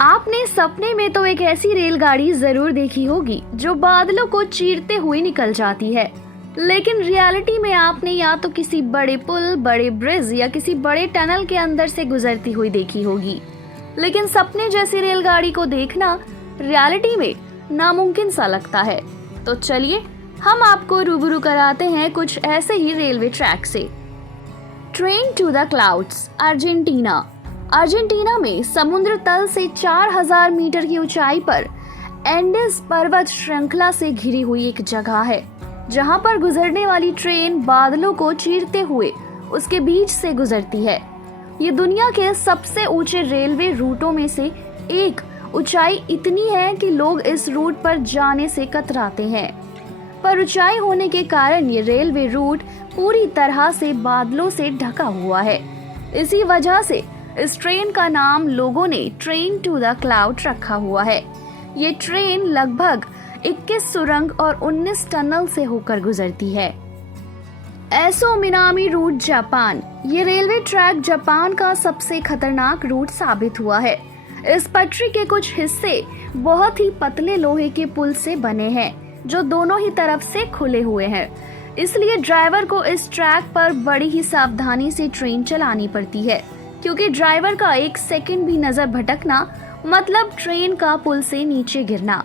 आपने सपने में तो एक ऐसी रेलगाड़ी जरूर देखी होगी जो बादलों को चीरते हुए निकल जाती है, लेकिन रियलिटी में आपने या तो किसी बड़े पुल, बड़े ब्रिज या किसी बड़े टनल के अंदर से गुजरती हुई देखी होगी। लेकिन सपने जैसी रेलगाड़ी को देखना रियलिटी में नामुमकिन सा लगता है। तो चलिए हम आपको रूबरू कराते हैं कुछ ऐसे ही रेलवे ट्रैक से। Train to the clouds, Argentina. Argentina में समुद्र तल से 4000 मीटर की ऊंचाई पर एंडीज पर्वत श्रृंखला से घिरी हुई एक जगह है, जहां पर गुजरने वाली ट्रेन बादलों को चीरते हुए उसके बीच से गुजरती है। ये दुनिया के सबसे ऊंचे रेलवे रूटों में से एक। ऊंचाई इतनी है कि लोग इस रूट पर जाने से कतराते हैं, पर ऊंचाई होने के कारण ये रेलवे रूट पूरी तरह से बादलों से ढका हुआ है। इसी वजह से इस ट्रेन का नाम लोगों ने ट्रेन टू द क्लाउड रखा हुआ है। ये ट्रेन लगभग 21 सुरंग और 19 टनल से होकर गुजरती है। Aso Minami route, Japan. ये रेलवे ट्रैक जापान का सबसे खतरनाक रूट साबित हुआ है। इस पटरी के कुछ हिस्से बहुत ही पतले लोहे के पुल से बने हैं, जो दोनों ही तरफ से खुले हुए हैं। इसलिए ड्राइवर को इस ट्रैक पर बड़ी ही सावधानी से ट्रेन चलानी पड़ती है, क्योंकि ड्राइवर का एक सेकंड भी नजर भटकना मतलब ट्रेन का पुल से नीचे गिरना।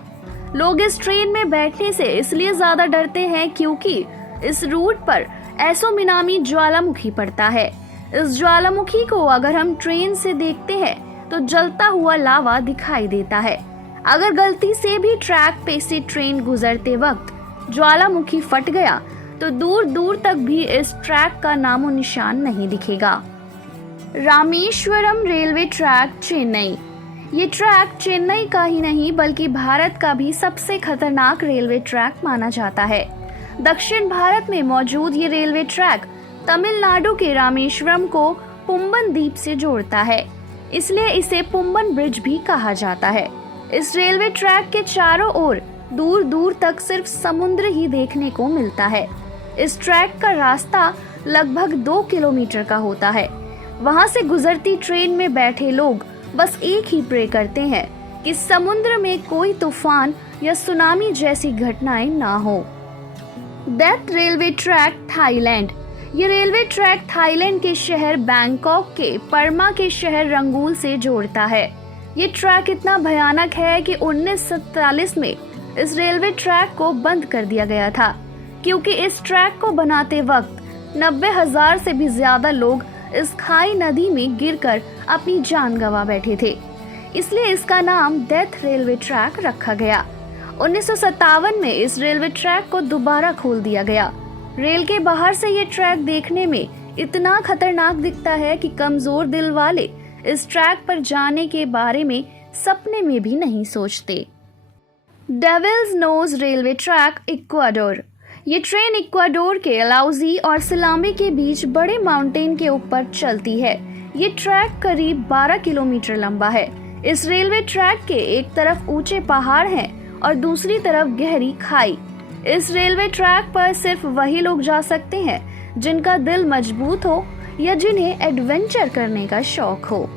लोग इस ट्रेन में बैठने से इसलिए ज्यादा डरते हैं क्योंकि इस रूट पर एसो मिनामी ज्वालामुखी पड़ता है। इस ज्वालामुखी को अगर हम ट्रेन से देखते हैं तो जलता हुआ लावा दिखाई देता है। अगर गलती से भी ट्रैक पे से ट्रेन गुजरते वक्त ज्वालामुखी फट गया तो दूर दूर तक भी इस ट्रैक का नामो निशान नहीं दिखेगा। Rameswaram railway track, Chennai. ये ट्रैक चेन्नई का ही नहीं बल्कि भारत का भी सबसे खतरनाक रेलवे ट्रैक माना जाता है। दक्षिण भारत में मौजूद ये रेलवे ट्रैक तमिलनाडु के रामेश्वरम को पुम्बन द्वीप से जोड़ता है, इसलिए इसे पुम्बन ब्रिज भी कहा जाता है। इस रेलवे ट्रैक के चारों ओर दूर दूर तक सिर्फ समुद्र ही देखने को मिलता है। इस ट्रैक का रास्ता लगभग 2 किलोमीटर का होता है। वहां से गुजरती ट्रेन में बैठे लोग बस एक ही प्रे करते हैं कि समुद्र में कोई तूफान या सुनामी जैसी घटनाएं ना हो। Death railway track, Thailand. ये रेलवे ट्रैक थाईलैंड के शहर बैंकॉक के परमा के शहर रंगून से जोड़ता है। ये ट्रैक इतना भयानक है कि 1947 में इस रेलवे ट्रैक को बंद कर दिया गया था, क्योंकि इस ट्रैक को बनाते वक्त 90,000 से भी ज्यादा लोग इस खाई नदी में गिरकर अपनी जान गंवा बैठे थे। इसलिए इसका नाम डेथ रेलवे ट्रैक रखा गया। 1957 में इस रेलवे ट्रैक को दोबारा खोल दिया गया। रेल के बाहर से ये ट्रैक देखने में इतना खतरनाक दिखता है कि कमजोर दिल वाले इस ट्रैक पर जाने के बारे में सपने में भी नहीं सोचते। Devil's Nose railway track, Ecuador. ये ट्रेन इक्वाडोर के अलाउजी और सिलामे के बीच बड़े माउंटेन के ऊपर चलती है। ये ट्रैक करीब 12 किलोमीटर लंबा है। इस रेलवे ट्रैक के एक तरफ ऊंचे पहाड़ हैं और दूसरी तरफ गहरी खाई। इस रेलवे ट्रैक पर सिर्फ वही लोग जा सकते हैं जिनका दिल मजबूत हो या जिन्हें एडवेंचर करने का शौक हो।